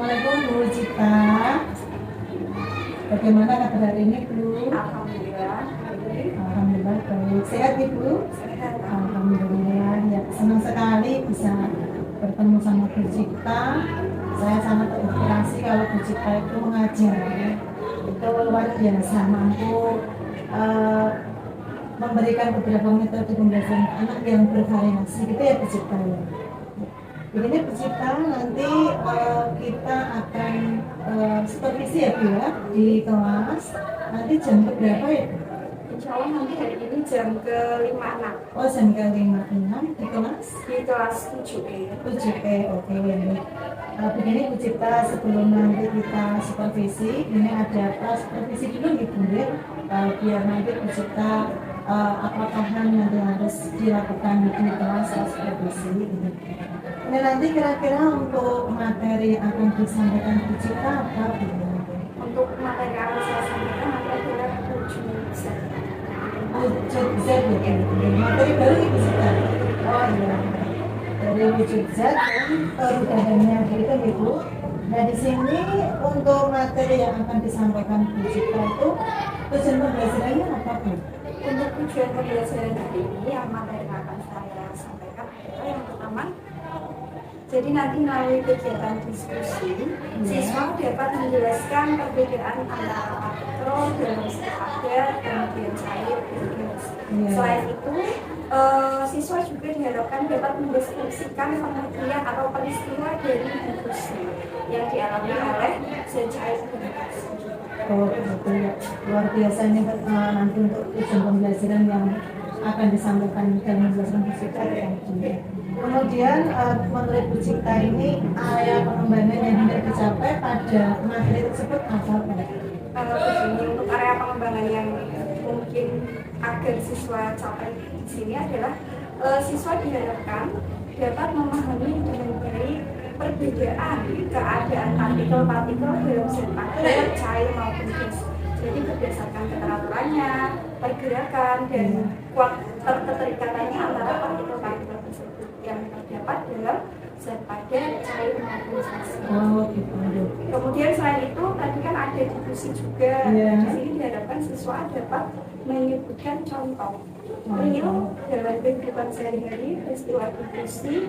Assalamualaikum Bu Cita. Bagaimana kabar hari ini Bu? Alhamdulillah. Alhamdulillah baik. Sehat Ibu? Sehat. Alhamdulillah. Ya, senang sekali bisa bertemu sama Bu Cita. Saya sangat terinspirasi kalau Bu Cita itu mengajar. Itu luar biasa, mampu memberikan beberapa metode pembelajaran anak yang bervariasi gitu ya Bu Cita ya. Begini Bu Cita, nanti kita akan supervisi ya Bu ya di kelas. Nanti jam berapa ya Bu? Insya Allah nanti hari ini jam ke-5-6 Oh jam ke-5-6 di kelas? di kelas 7E. 7E, oke. Begini Bu Cita, sebelum nanti kita supervisi, ini ada supervisi dulu gitu ya, biar nanti Bu Cita apakah nanti harus dilakukan di kelas supervisi gitu. Ini nanti kira-kira untuk materi yang akan disampaikan Bu Cita apa Bu? Untuk materi yang saya sampaikan nanti adalah 7Z. 7Z ya, materi baru Bu Cita. Oh iya, dari 7Z dan perubahannya gitu Ibu. Nah di sini untuk materi yang akan disampaikan Bu Cita itu tujuan pembelajarannya apa Bu? Untuk tujuan pembelajaran hari ini yang materi yang akan saya sampaikan adalah yang pertama, jadi nanti melalui kegiatan diskusi, siswa dapat menjelaskan perbedaan antara makro dalam padat, kemudian cair, dan gas. Selain itu, siswa juga diharapkan dapat mendeskripsikan pengertian atau peristiwa dari diffusi yang dialami oleh zat cair dan gas. Oh betul ya, luar biasa ini nanti untuk tujuan pembelajaran yang akan disampaikan dalam pembelajaran Bu Cita ya. Kemudian menurut Bu Cita ini area pengembangan yang hendak dicapai pada materi tersebut apa Pak? Begini, untuk area pengembangan yang mungkin agar siswa capai di sini adalah siswa diharapkan dapat memahami dengan baik perbedaan keadaan partikel-partikel dalam zat padat, cair maupun gas. Jadi berdasarkan keteraturannya, pergerakan dan keterikatannya antara partikel-partikel tersebut yang terdapat dalam zat padat, cair maupun gas. Oh gitu. Kemudian selain itu tadi kan ada diffusi juga. Di sini diharapkan siswa dapat menyebutkan contoh real dalam kehidupan sehari-hari peristiwa diffusi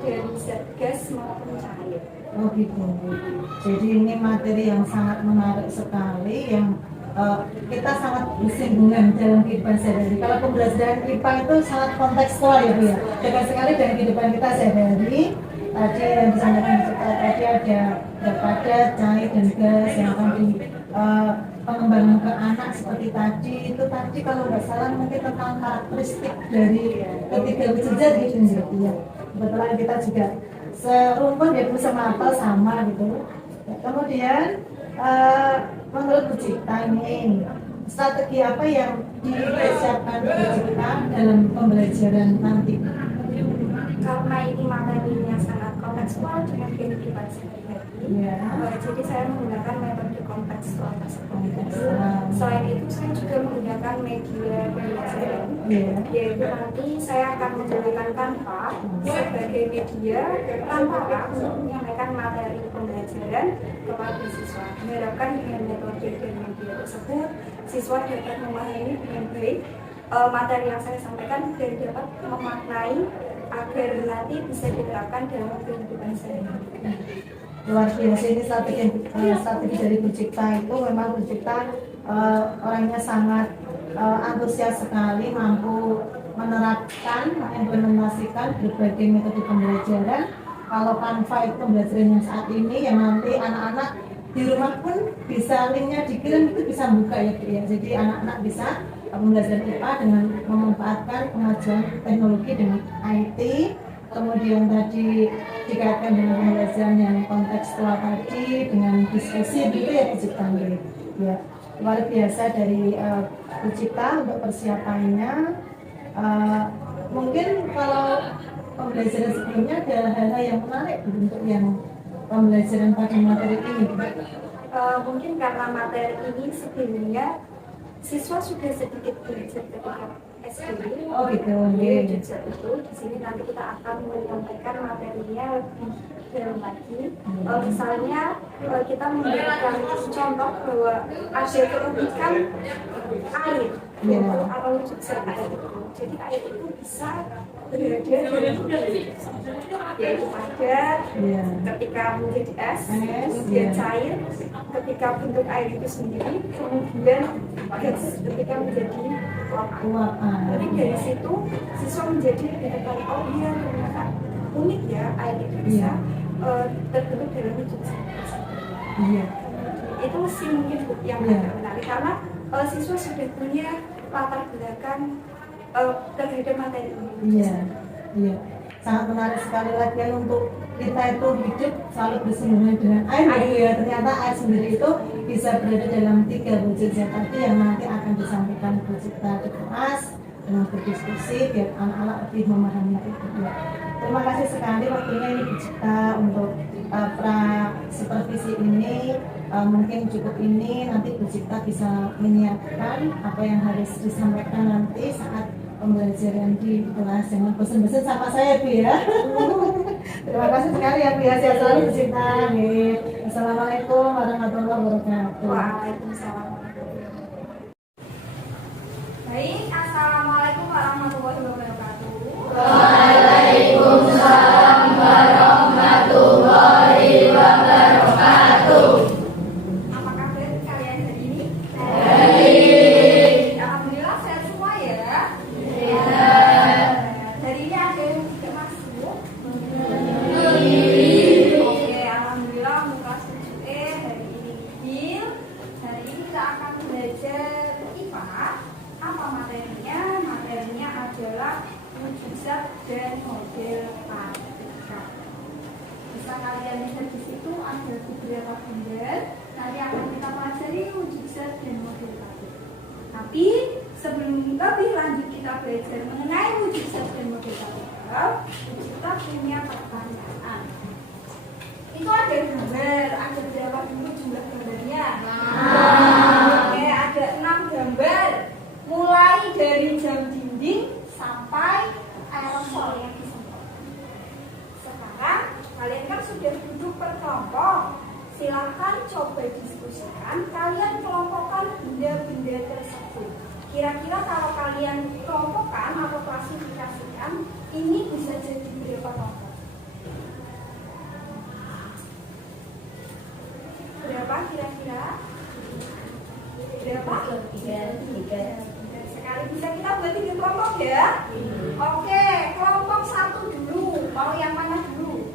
dari zat gas maupun cair. Oh gitu. Jadi ini materi yang sangat menarik sekali yang kita sangat bersinggungan dalam kehidupan sehari-hari. Kalau pembelajaran IPA itu sangat kontekstual ya Bu ya. Dekat sekali dengan kehidupan kita sehari-hari. Tadi yang disampaikan Bu Cita tadi ada padat, cair dan gas yang akan di pengembangan ke anak seperti tadi itu tadi kalau nggak salah mungkin tentang karakteristik dari ketiga zat gitu ya. Kebetulan kita juga serumpun ya Bu, semapel sama gitu. Kemudian menurut Bu Cita ini strategi apa yang disiapkan Bu Cita dalam pembelajaran nanti? Karena ini materinya sangat kontekstual dengan kehidupan sehari-hari, jadi saya menggunakan metode kontekstual tersebut. Selain itu saya juga menggunakan media pembelajaran, yaitu nanti saya akan menggunakan Canva sebagai media tanpa untuk menyampaikan materi pembelajaran kepada siswa. Diharapkan dengan metode dan media tersebut siswa dapat memahami dengan baik materi yang saya sampaikan dan dapat memaknai agar nanti bisa diterapkan dalam kehidupan sehari-hari. Luar biasa, ini strategi dari Bu Cita itu memang Bu Cita orangnya sangat antusias sekali, mampu menerapkan, mengimplementasikan berbagai metode pembelajaran. Kalau Canva itu pembelajaran yang saat ini yang nanti anak-anak di rumah pun bisa linknya dikirim itu bisa buka ya Bu ya. Jadi anak-anak bisa pembelajaran IPA dengan memanfaatkan kemajuan teknologi dengan IT, kemudian tadi dikaitkan dengan pembelajaran yang kontekstual tadi dengan diskusi gitu ya Bu Cita ya. Luar biasa dari Bu Cita untuk persiapannya. Mungkin kalau pembelajaran sebelumnya ada hal-hal yang menarik untuk yang pembelajaran pada materi ini. Mungkin karena materi ini sebelumnya siswa sudah sedikit belajar ketika SD. Oh gitu. Jogja itu di sini nanti kita akan menyampaikan materinya lebih dalam lagi. Misalnya kita memberikan contoh bahwa ada keunikan air atau wujud zat air itu. Jadi air itu bisa berada dari yaitu padat, ketika menjadi es, kemudian cair, ketika bentuk air itu sendiri, kemudian gas ketika menjadi uap. Jadi dari situ siswa menjadi lebih tertarik, oh iya ternyata unik ya air itu bisa terbentuk dalam wujud zat. Itu sih mungkin yang menarik karena siswa sudah punya latar belakang terhadap materi ini. Iya, sangat menarik sekali lagi untuk kita itu hidup selalu bersinggungan dengan air. Ya, ternyata air sendiri itu bisa berada dalam 3 wujud zat tadi yang nanti akan disampaikan Bu Cipta di kelas dengan berdiskusi biar anak-anak lebih memahami itu. Terima kasih sekali waktunya ini Bu Cipta untuk pra supervisi ini. Mungkin cukup ini, nanti Bu Cipta bisa menyiapkan apa yang harus disampaikan nanti saat pembelajaran di kelas. Jangan bosan-bosan sama saya Bu ya. Terima kasih sekali ya Bu ya, sehat selalu Bu Cipta. Assalamualaikum warahmatullahi wabarakatuh. Waalaikumsalam. Baik, assalamualaikum warahmatullahi wabarakatuh. Waalaikumsalam warahmatullahi wabarakatuh. Apa kabar kalian hari ini? Baik. Alhamdulillah sehat semua ya. Hari ini ada yang tidak masuk. Oke, alhamdulillah muka 7E hari ini Bil. Hari ini kita akan belajar IPA. Apa materinya? Materinya adalah wujud zat dan model partikel. Bisa kalian lihat di situ ada beberapa gambar. Nanti akan kita pelajari wujud zat dan model partikel. Tapi sebelum lebih lanjut kita belajar mengenai wujud zat dan model partikel, kita punya pertanyaan. Itu ada gambar, ada berapa dulu jumlah gambarnya? Oke, ada 6 gambar. Mulai dari jam dinding sampai aerosol yang disemprot. Sekarang kalian kan sudah duduk per kelompok. Silahkan coba diskusikan. Kalian kelompokkan benda-benda tersebut. Kira-kira kalau kalian kelompokkan atau klasifikasikan, ini bisa jadi berapa kelompok? Berapa kira-kira? Berapa? 3. Sekali bisa kita buat 3 kelompok ya. Oke, kelompok 1 dulu. Mau yang mana dulu?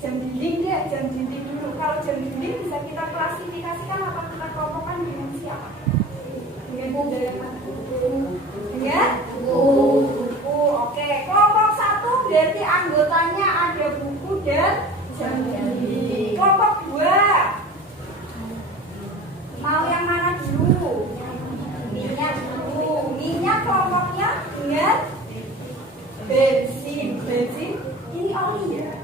Jam dinding deh, jam dinding dulu. Kalau jam dinding bisa kita klasifikasikan atau kita kelompokkan dengan siapa? Dengan benda yang mana? Dengan buku. Oke, kelompok 1 berarti anggotanya ada buku dan jam dinding. Kelompok 2 mau yang mana dulu? Minyak dulu. Minyak kelompoknya dengan bensin. Bensin ini oli ya.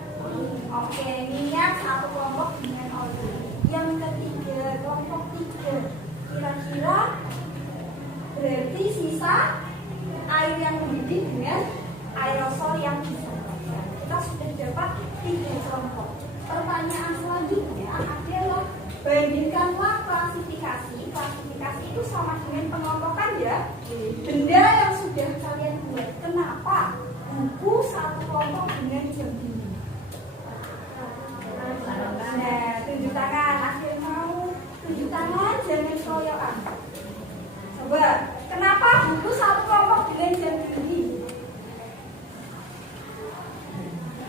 Oke, minyak satu kelompok dengan oli. Yang ketiga, kelompok 3. Kira-kira berarti sisa air yang mendidih dengan aerosol yang disemprotkan. Kita sudah dapat 3 kelompok. Pertanyaan selanjutnya adalah bandingkanlah klasifikasi. Klasifikasi itu sama dengan pengelompokan ya. Benda yang sudah kalian buat. Kenapa buku satu kelompok dengan jam dinding? Nah, tunjuk tangan. Akhir mau tunjuk tangan, jangan keroyokan. Coba, kenapa buku satu kelompok dengan jam dinding?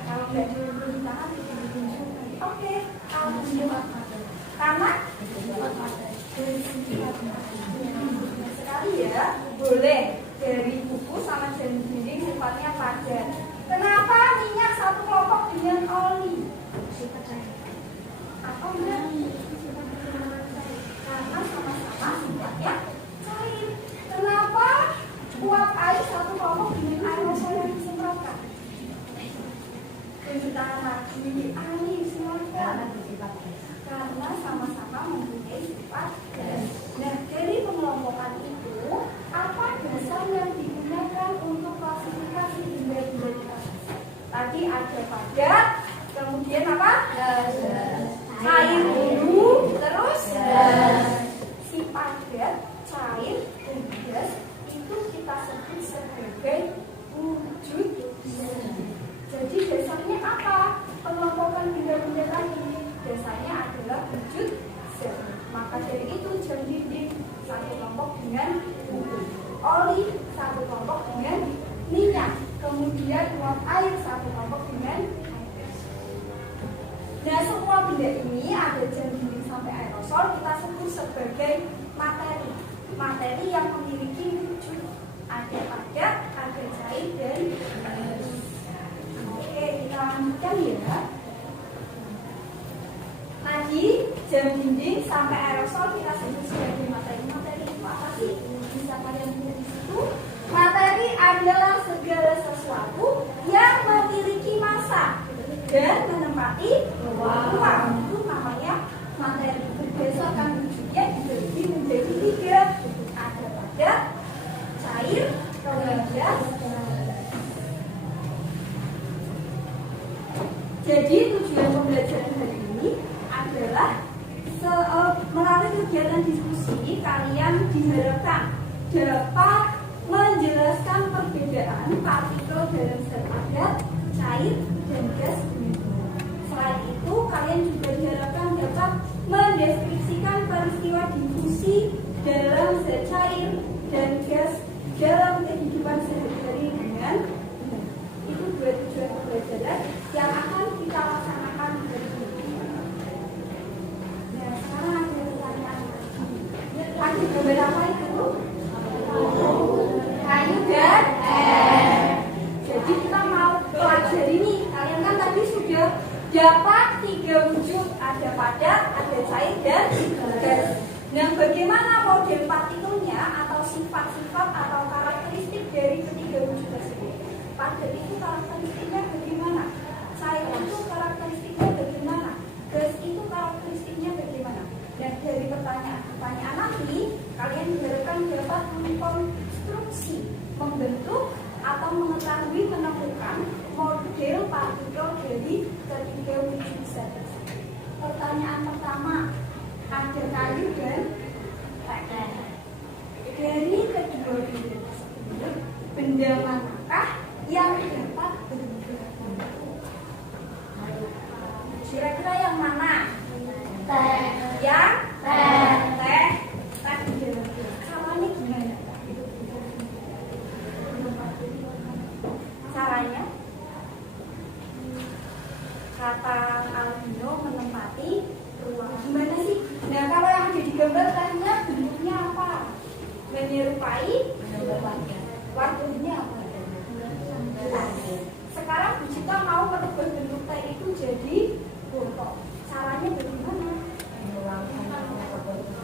Kalau nggak tunjuk tangan, ditunjuk. Oke, alhamdulillah. Karena sekali ya, boleh dari buku sama jam dinding sifatnya padat. Kenapa minyak satu kelompok dengan oli? Atau enggak? Karena sama-sama sifatnya cair. Kenapa uap air satu kelompok dengan aerosol yang disemprotkan? Tunjuk tangan lagi, Ali silakan. Karena sama-sama mempunyai sifat gas. Nah, dari pengelompokan itu, apa dasar yang digunakan? Cair dulu, terus si padat, cair, dan gas itu kita sebut sebagai wujud zat. Jadi dasarnya apa? Pengelompokan benda-benda tadi dasarnya adalah wujud zat. Maka dari itu jam dinding satu kelompok dengan bubuk, oli satu kelompok dengan minyak, kemudian uap air satu kelompok dengan air. Nah, semua benda ini ada jam dinding sampai aerosol kita sebut sebagai materi. Materi yang memiliki wujud, ada padat, ada cair, dan gas. Oke, kita lanjutkan ya. Tadi jam dinding sampai aerosol kita sebut sebagai materi. Materi itu apa sih? Bisa kalian lihat di situ. Materi adalah segala sesuatu yang memiliki massa dan menempati ruang. Itu namanya materi. Berdasarkan wujudnya dibagi menjadi 3. Ada padat, cair, dan gas. Jadi tujuan pembelajaran hari ini adalah melalui kegiatan diskusi kalian diharapkan dapat menjelaskan perbedaan partikel dalam zat padat, cair, dan gas. Selain itu, kalian juga diharapkan dapat mendeskripsikan peristiwa difusi dalam zat cair dan gas dalam kehidupan sehari-hari dengan itu 2 tujuan pembelajaran yang akan kita laksanakan hari ini. Nah, sekarang ada pertanyaan lagi. Ada beberapa itu? Kayu dan air. Jadi kita mau pelajari nih. Kalian kan tadi sudah dapat 3 wujud, ada padat, ada cair, dan gas. Nah, bagaimana model partikelnya atau sifat-sifat atau karakteristik dari ketiga wujud tersebut? Padat itu karakteristiknya bagaimana? Cair itu karakteristiknya bagaimana? Gas itu karakteristiknya bagaimana? Dan dari pertanyaan nanti, kalian diharapkan dapat mengkonstruksi, membentuk, atau mengetahui menemukan model partikel dari ketiga wujud zat tersebut. Pertanyaan pertama, ada kayu dan padat. Dari kedua benda tersebut, benda manakah yang dapat berubah bentuk? Kira-kira yang mana? Teh. Yang teh. Teh. Caranya gimana? Caranya? Kata albino menempati ruang. Gimana sih? Nah, kalau yang ada di gambar tadinya bentuknya apa? Menyerupai warnanya apa? Sekarang Bu Cita mau merubah bentuk teh itu jadi botol. Caranya bagaimana?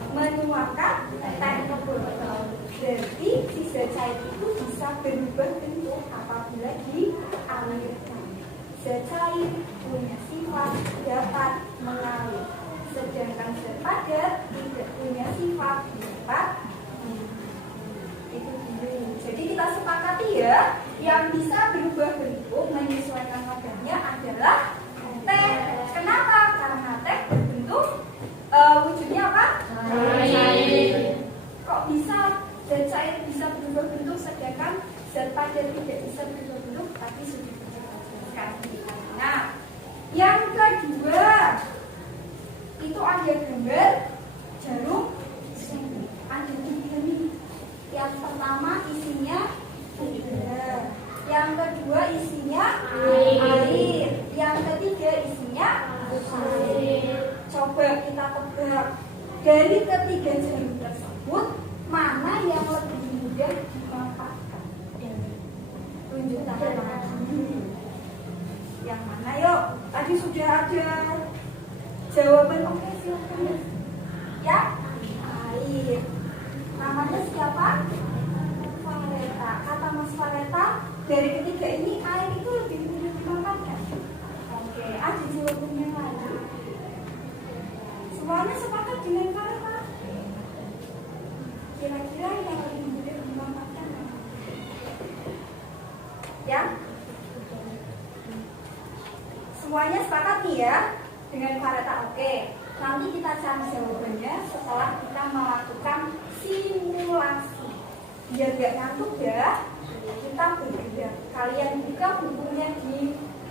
Menuangkan teh ke botol. Berarti sisa cair itu bisa berubah bentuk apabila dialirkan. Zat cair punya sifat dapat mengalir, sedangkan zat padat tidak punya sifat dapat itu dulu. Jadi kita sepakati ya, yang bisa berubah bentuk menyesuaikan kadarnya adalah teh. Kenapa? Karena teh berbentuk wujudnya apa? Cair. Kok bisa zat cair bisa berubah bentuk sedangkan zat padat tidak bisa berubah bentuk? Tapi sudah dijelaskan. Nah, yang kedua itu ada gambar jarum seng. Ada 3 nih. Yang pertama isinya udara, yang kedua isinya air, yang ketiga isinya air. Coba kita tebak dari ketiga jarum tersebut mana yang lebih mudah dimanfaatkan? Tunjuk tangan lagi. Yang mana yuk? Tadi sudah ada jawaban. Oke, silakan. Ya, air. Namanya siapa? Fareta. Kata Mas Fareta, dari ketiga ini air itu lebih mudah dimanfaatkan. Oke, ada jawabannya lagi. Semuanya sepakat dengan Fareta. Kira-kira yang lebih mudah dimanfaatkan apa? Ya? Semuanya sepakat nih ya? dengan varietas. Oke, nanti kita cari jawabannya setelah kita melakukan simulasi. Biar gak ngantuk ya, kita berbeda. Kalian buka bukunya di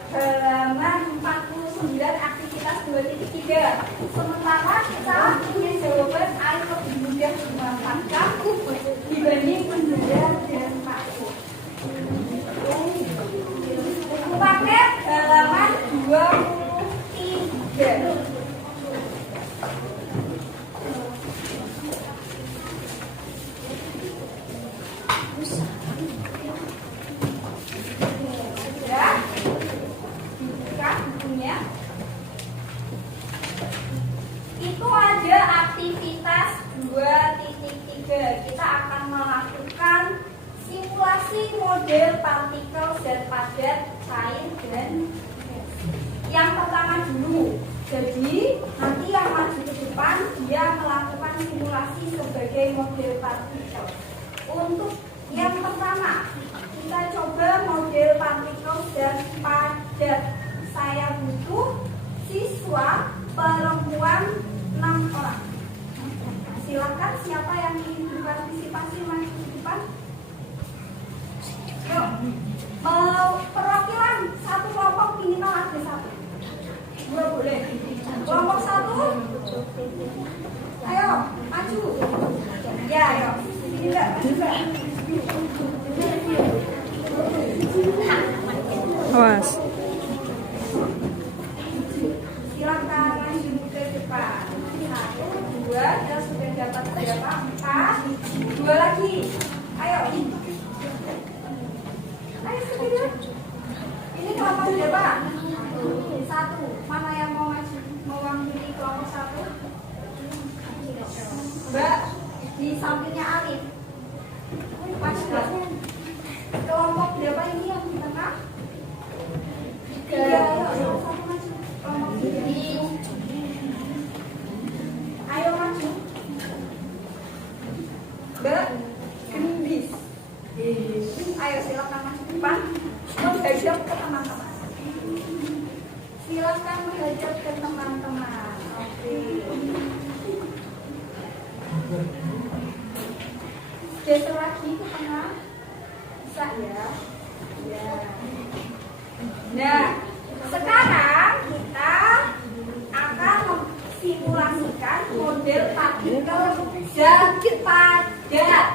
halaman 49 aktivitas 2.3. Sementara kita punya jawaban air lebih mudah dimanfaatkan dibanding bendera dan paku. Buku paket halaman 23. Itu ada aktivitas 2.3. Kita akan melakukan simulasi model partikel zat padat, cair, dan gas. Yang pertama dulu. Jadi nanti yang maju ke depan dia melakukan simulasi sebagai model partikel. Untuk yang pertama kita coba model partikel zat padat. Saya butuh siswa perempuan 6 orang. Silakan siapa yang ingin berpartisipasi maju ke depan. Yuk, perwakilan satu kelompok minimal ada 1. 2 boleh. Kelompok 1. Ayo, maju. Ya, ayo. Ini enggak, juga. Awas. Silakan maju ke depan. 1, 2, kita sudah dapat berapa? 4. 2 lagi. Ayo. Ayo segera. Ini kelompok berapa? 1. Mana yang mau maju? Mewakili kelompok 1? Mbak, di sampingnya Alif. Maju Mbak. Kelompok berapa ini yang di tengah? 3. Ayo, sama-sama maju. Kelompok 3. Ayo maju. Mbak, gendis. Ayo silakan maju ke depan. Menghadap ke teman-teman. Silakan menghadap ke teman-teman. Oke. Geser lagi ke tengah. Bisa ya? Ya. Nah, sekarang kita akan simulasikan model partikel zat padat.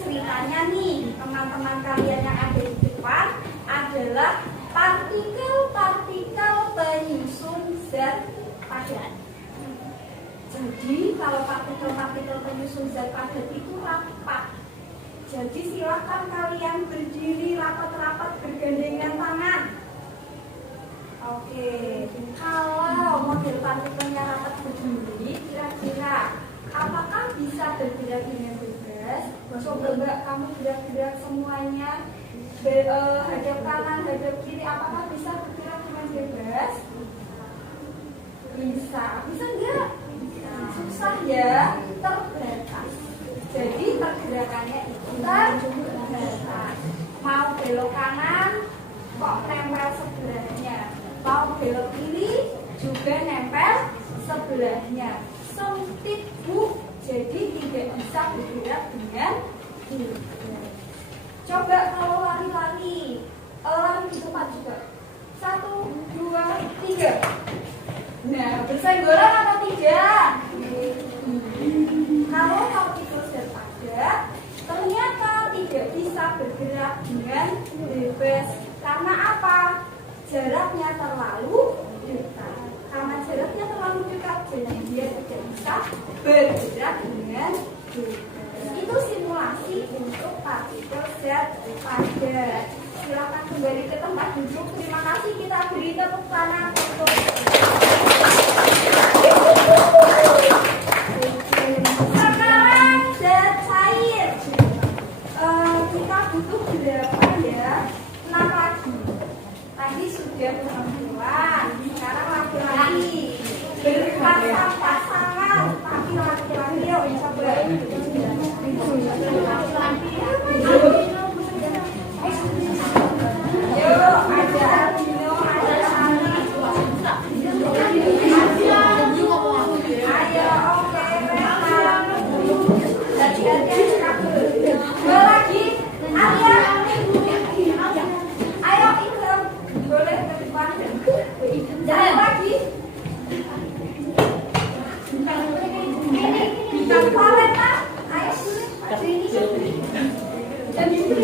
Ceritanya nih, teman-teman kalian yang ada di depan adalah partikel-partikel penyusun zat padat. Jadi kalau partikel-partikel penyusun zat padat itu rapat. Jadi silakan kalian berdiri rapat-rapat bergandengan tangan. Oke, kalau model partikelnya rapat berdiri, kira-kira apakah bisa bergerak dengan bebas? Coba Mbak, kamu gerak-gerak semuanya, hadap kanan, hadap kiri, apakah bisa bergerak dengan bebas? Bisa, bisa enggak? Susah ya, terbatas. Jadi pergerakannya itu terbatas. Mau belok kanan, kok nempel sebelahnya. Mau belok kiri, juga nempel sebelahnya. Sempit Bu, jadi tidak bisa bergerak dengan bebas. Coba kalau lari-lari, lari di tempat juga. 1, 2, 3. Nah, bersenggolan atau tidak? Kalau partikel zat padat ternyata tidak bisa bergerak dengan bebas. Karena apa? Jaraknya terlalu dekat. Karena jaraknya terlalu dekat, jadi dia tidak bisa bergerak dengan bebas. Itu simulasi untuk partikel zat padat. Silakan kembali ke tempat duduk. Terima kasih, kita beri tepuk tangan untuk sekarang zat cair. Kita butuh berapa ya? 6 lagi. Tadi sudah perempuan, sekarang laki-laki. Berpasang-pasangan, tapi laki-laki yuk coba. Yuk, ada Albino, ada Sani.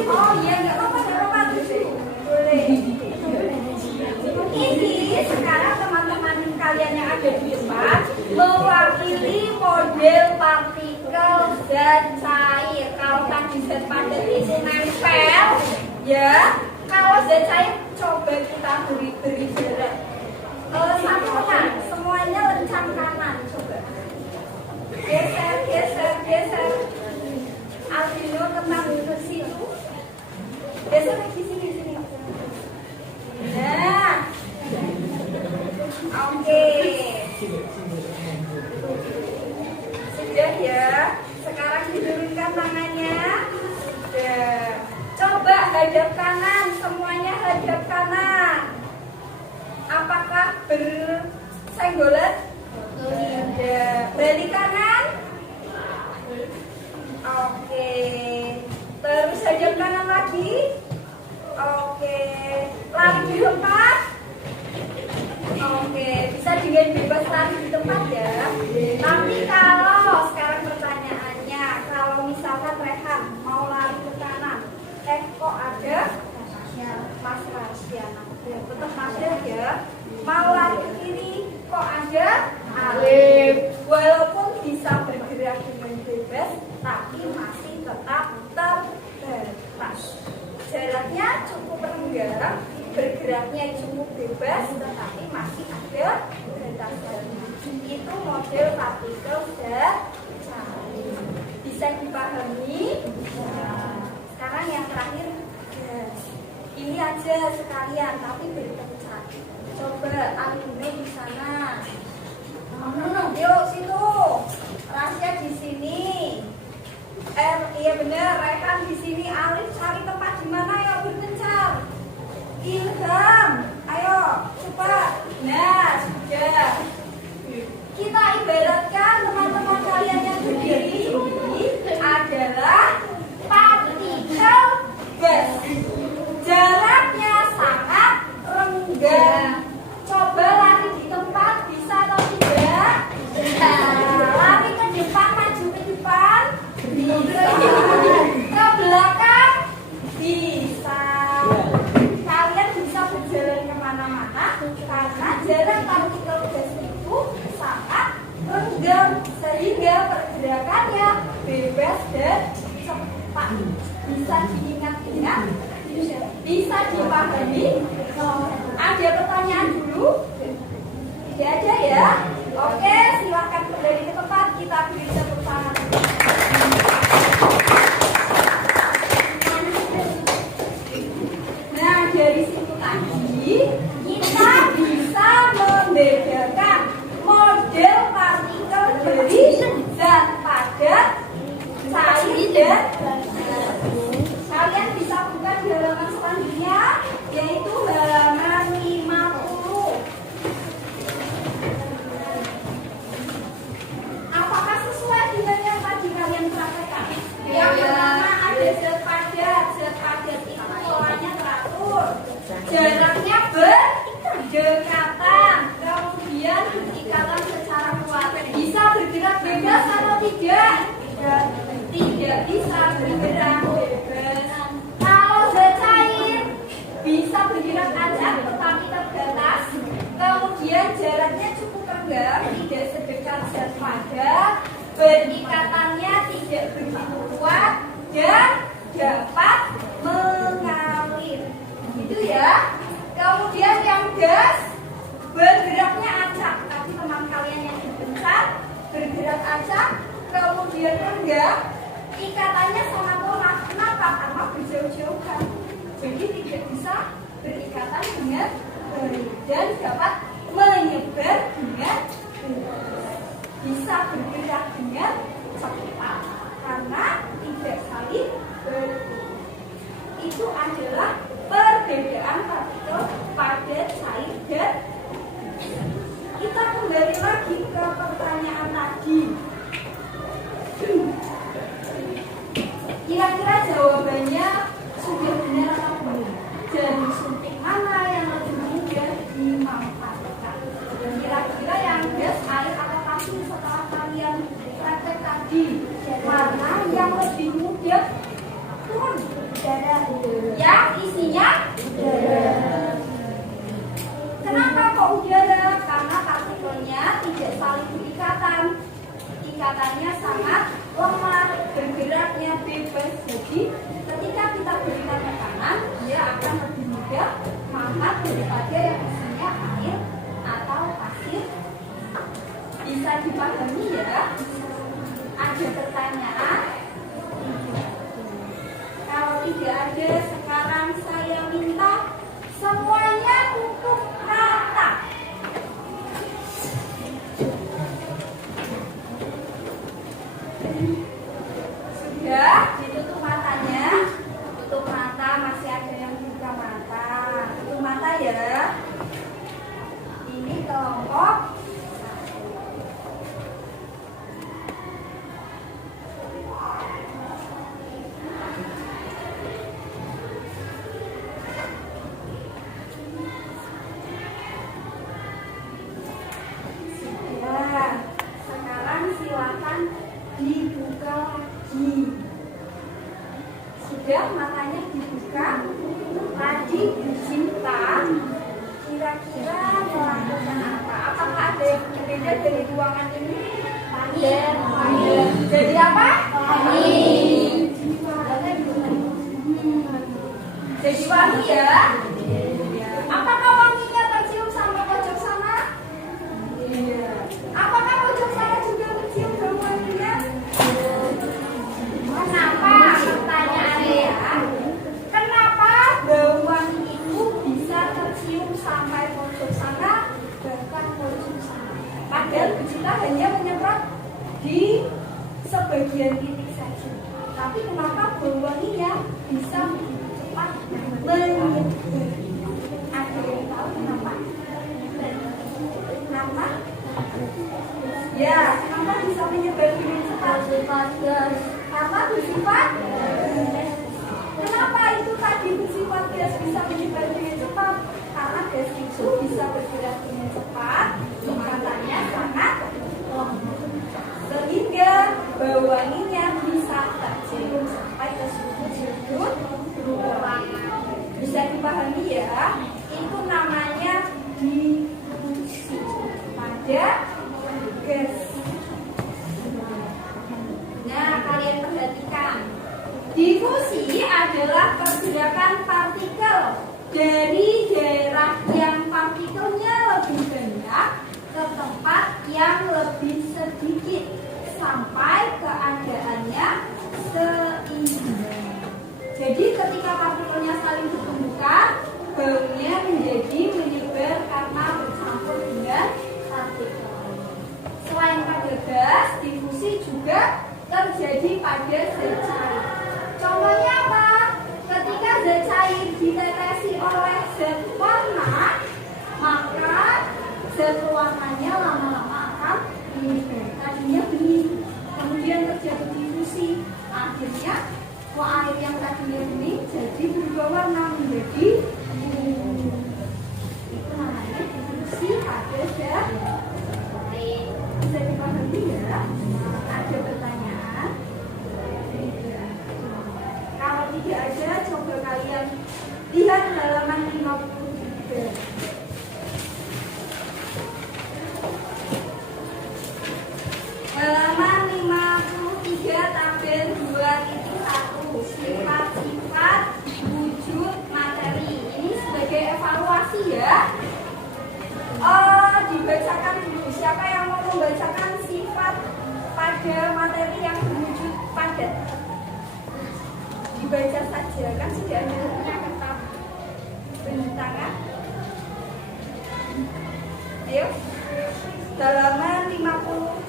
Oh iya, nggak apa-apa boleh. Ini sekarang teman-teman kalian yang ada di depan mewakili model partikel zat cair. Kalau tadi zat padat itu nempel, ya. Kalau zat cair coba kita beri jarak. Satuan, semuanya lencang kanan, coba. Geser. Aldino tentang ke situ. Geser di sini. Nah, oke. Sudah ya. Sekarang diturunkan tangannya. Sudah. Coba hadap kanan, semuanya hadap kanan. Apakah bersenggolan? Tidak. Balik kanan. Oke. Terus hadap kanan lagi. Oke. Lari di tempat. Oke. Bisa dengan bebas lari di tempat ya. Tapi kalau sekarang pertanyaannya, kalau misalkan Rehan mau lari ke kanan, kok ada Mas Rasyana? Tetap Masya ya. Mau lari ke kiri, kok ada Alif. Walaupun bisa bergerak dengan bebas, tapi masih tetap terbatas. Jaraknya cukup renggang, bergeraknya cukup bebas, tetapi masih ada batasannya. Itu model partikel zat cair. Bisa dipahami? Nah, sekarang yang terakhir gas. Ini aja sekalian, tapi berpecah. Coba Alumni di sana. Yuk situ. Rasya di sini. Iya benar. Rehan di sini. Alif cari tempat di mana ya berpencar. Ilham, ayo cepat. Nah sudah. Kita ibaratkan teman-teman kalian yang berdiri ini adalah partikel gas. Jaraknya sangat renggang. Coba lari di tempat, bisa atau tidak? Lari ke depan, maju ke depan. Ke belakang, bisa. Kalian bisa berjalan kemana-mana karena jarak partikel gas itu sangat renggang, sehingga pergerakannya bebas dan cepat. Bisa diingat-ingat, bisa dipahami. Ada pertanyaan dulu? Tidak ada ya? Oke, silakan kembali ke tempat. Kita beri tepuk tangan. Nah, dari situ tadi kita bisa membedakan model partikel dari zat padat, cair, dan kalian bisa buka di halaman selanjutnya, yaitu halaman 50. Apakah sesuai dengan yang tadi kalian praktekkan? Yang pertama ada zat padat. Zat padat itu polanya teratur, jaraknya berdekatan, kemudian berikatan secara kuat. Bisa bergerak bebas atau tidak? Tidak bisa bergerak bebas. Kalau zat cair bisa bergerak acak tetapi terbatas. Kemudian jaraknya cukup renggang, tidak sedekat zat padat. Berikatannya tidak begitu kuat dan dapat mengalir. Gitu ya. Kemudian yang gas bergeraknya acak, tapi teman kalian yang dipencet bergerak acak, kemudian renggang. Ikatannya sangat lemah. Kenapa? Karena berjauh-jauhan. Jadi tidak bisa berikatan dengan baik dan dapat menyebar dengan bisa bergerak dengan cepat karena tidak saling bertemu. Itu adalah perbedaan partikel padat, cair, dan kita kembali lagi ke pertanyaan tadi. Kira-kira jawabannya sudah benar atau belum? Jarum suntik mana yang lebih mudah dimanfaatkan? Kira-kira yang gas, air, atau pasir setelah kalian praktek tadi, mana yang lebih mudah sekarang saya minta semuanya tutup mata. Sudah ditutup matanya. Tutup mata, masih ada yang buka mata. Tutup mata ya. Ini kelompok sekarang silakan dibuka lagi. Sudah matanya dibuka. Tadi dicinta kira-kira melakukan apa? Apakah ada yang berbeda dari ruangan ini? Ada. Jadi apa? Jadi wangi ya. Apakah wanginya tercium sampai pojok sana? Apakah pojok sana juga tercium bau wanginya? Kenapa? Pertanyaannya, kenapa bau wangi itu bisa tercium sampai pojok sana, bahkan pojok sana? Padahal Bu Cita hanya menyemprot di sebagian titik saja. Tapi kenapa bau wanginya bisa begitu cepat menyebar? Ada yang tahu kenapa? Kenapa? Ya, kenapa bisa menyebar dengan cepat? Karena bersifat gas. Kenapa itu tadi bersifat gas bisa menyebar dengan cepat? Karena gas itu bisa bergerak dengan cepat, kecepatannya sangat lambat, sehingga bau wanginya bisa tercium sampai ke sudut-sudut ruangan. Bisa dipahami ya? Itu namanya difusi pada gas. Nah, kalian perhatikan. Difusi adalah pergerakan partikel dari daerah yang partikelnya lebih banyak ke tempat yang lebih sedikit sampai keadaannya seimbang. Jadi ketika partikelnya saling bertumbukan, baunya menjadi menyebar karena bercampur dengan partikel. Selain pada gas, difusi juga terjadi pada zat cair. Contohnya apa? Ketika zat cair ditetesi oleh zat warna, maka zat warnanya lama-lama akan menyebar. Tadinya bening, kemudian terjadi difusi. Akhirnya, air yang tadinya bening jadi berubah warna menjadi biru. Itu namanya difusi pada zat cair. Bisa dipahami ya? Ada pertanyaan? Kalau tidak ada, coba kalian lihat halaman 53. Halaman 53 tabel 2.1 sifat-sifat wujud materi. Ini sebagai evaluasi ya. Dibacakan dulu. Siapa yang mau membacakan sifat pada materi yang berwujud padat? Dibaca saja, kan sudah ada kertas beri tangan. Ayo, halaman 50.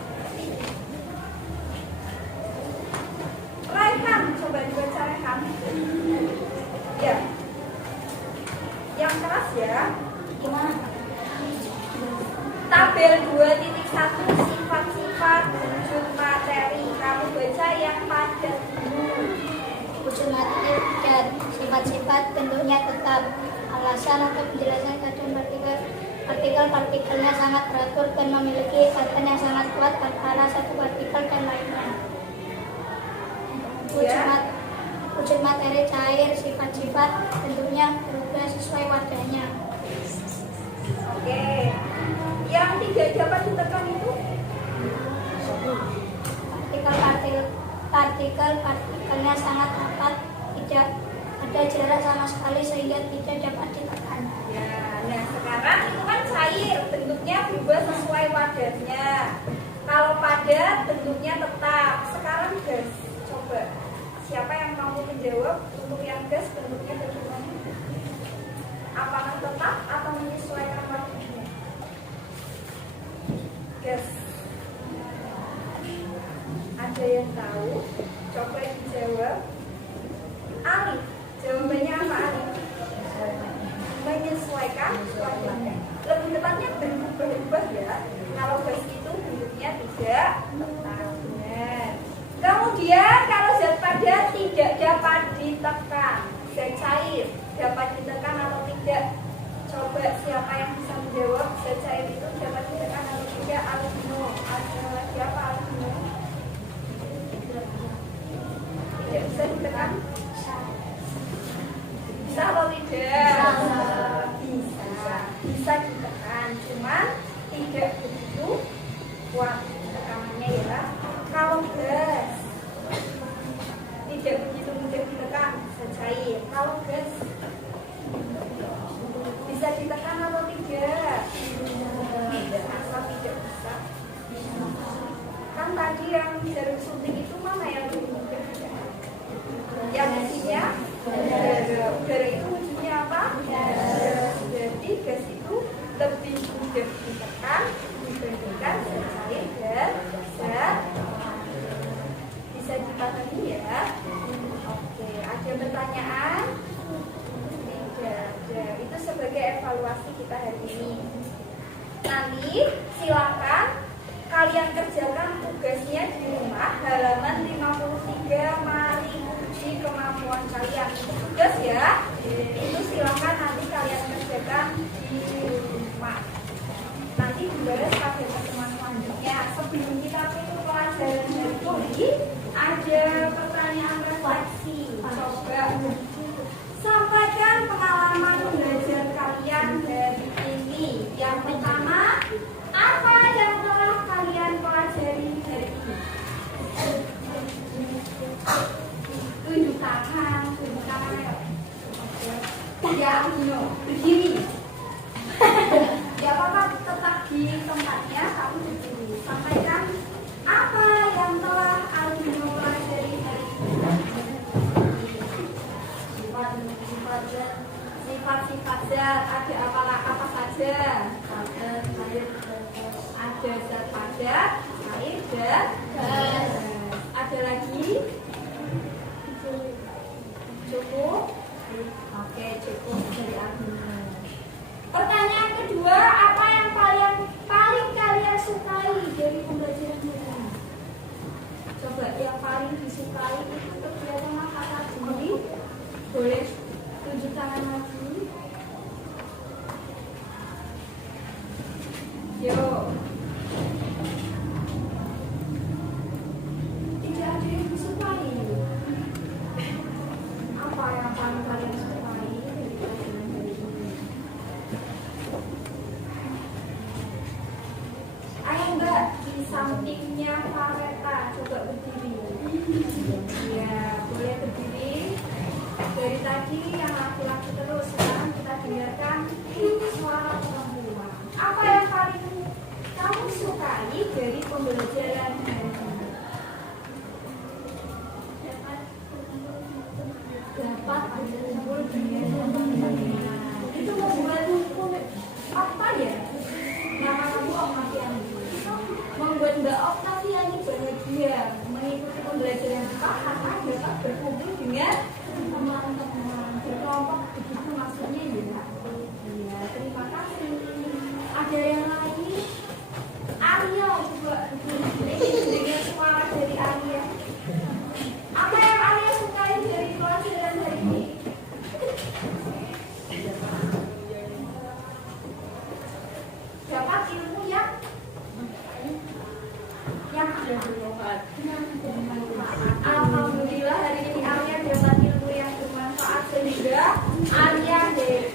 Raihan, coba dibaca Raihan. Ya, yang keras ya. Gimana? Tabel 2.1 sifat-sifat wujud materi. Kamu baca yang padat. Wujud materi dan sifat-sifat bentuknya tetap. Alasan atau penjelasan keadaan partikelnya sangat teratur dan memiliki ikatan yang sangat kuat antara satu partikel dan lainnya. Wujud materi cair, sifat-sifat bentuknya berubah sesuai wadahnya. Oke. Yang tidak dapat ditekan itu partikelnya sangat rapat, tidak ada jarak sama sekali sehingga tidak dapat ditekan. ya. Nah sekarang itu kan cair, bentuknya berubah sesuai wadahnya. Kalau padat bentuknya tetap. Sekarang gas, coba siapa yang mau menjawab untuk yang gas bentuknya bagaimana? tetap atau menyesuaikan waktunya? Guys, ada yang tahu? Coba dijawab. Alif, jawabannya apa Alif? Menyesuaikan waktunya. Lebih tepatnya berubah-ubah ya. Kalau gas itu bentuknya tidak tetap. Benar. Kemudian kalau zat padat tidak dapat ditekan, zat cair dapat ditekan atau tidak? Coba siapa yang bisa menjawab zat cair itu dapat ditekan atau tidak? Alumino. Ada lagi apa alumino? Tidak bisa ditekan? Bisa atau tidak? Bisa ditekan, cuman tidak begitu kuat tekanannya ya. Kalau gas tidak begitu mudah ditekan, bisa cair. Kalau gas bisa ditekan atau tidak? Asal tidak bisa. Kan tadi yang jarum suntik itu mana yang lebih mudah? Yang isinya udara itu wujudnya apa? Jadi gas itu lebih mudah ditekan dibandingkan zat cair dan zat. Bisa dipahami ya? Oke, ada pertanyaan? Tidak ada. Itu sebagai evaluasi kita hari ini. Nanti silakan kalian kerjakan tugasnya di rumah halaman 53. Mari uji kemampuan kalian. Itu tugas ya. Itu silakan nanti kalian kerjakan di rumah. Nanti dibahas pada pertemuan selanjutnya. Sebelum kita tutup pelajaran hari ini, ada pertanyaan refleksi. Coba sampaikan pengalaman belajar kalian dari ini. Yang pertama, apa yang telah kalian pelajari hari ini? Tunjuk tangan ya. Ya, berdiri. Ya apa-apa, tetap di tempatnya, tapi berdiri. Sampaikan apa yang telah Alvino pelajari hari ini. Sifat-sifat zat, ada apa saja? Ada zat padat, cair, dan gas. Ada lagi? Cukup? Oke, cukup dari Alvino. Pertanyaan kedua, apa yang paling kalian sukai dari pembelajaran ini? Coba yang paling disukai itu kegiatan apa tadi? Boleh tunjuk tangan lagi. Yo. Tidak ada yang disukai. Apa yang paling kalian sukai dari pelajaran hari ini? Ayo Mbak, di sampingnya Fareta, coba berdiri. Ya, boleh berdiri. Dari tadi yang laki-laki terus, sekarang kita dengarkan suara perempuan. Apa yang paling kamu sukai dari pembelajaran hari ini? Dapat berkumpul dengan teman-teman. Itu membuat apa ya? Nama kamu Oktaviani. Membuat Mbak Oktaviani bahagia mengikuti pembelajaran kita karena dapat berkumpul dengan teman-teman berkelompok, begitu maksudnya ya. Ya, terima kasih. Ada yang lain? Arya juga ingin dengar suara dari Arya. Apa yang Arya sukai dari pelajaran hari ini? Dapat ilmu yang bermanfaat. Alhamdulillah hari ini Arya dapat ilmu yang bermanfaat sehingga Arya happy.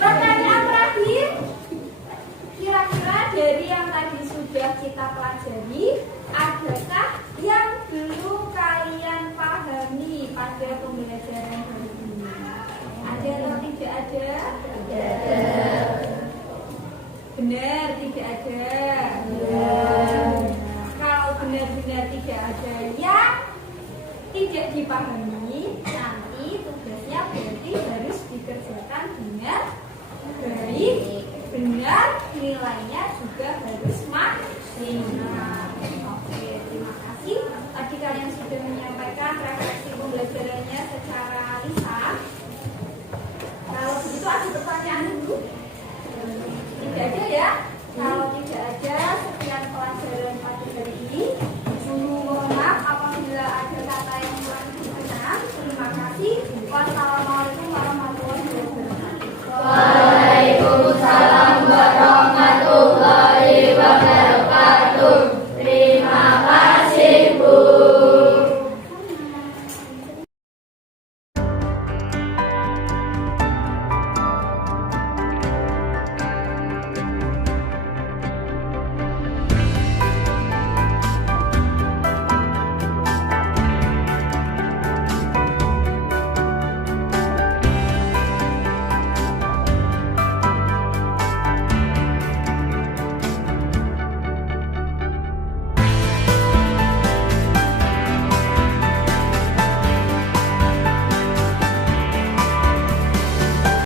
Pertanyaan terakhir, kira-kira dari yang tadi sudah kita pelajari, adakah yang belum kalian pahami pada pembelajaran hari ini? Ada atau tidak ada? Benar, tidak ada. Kalau benar-benar tidak ada yang tidak dipahami, nanti tugasnya berarti harus dikerjakan dengan Wassalamualaikum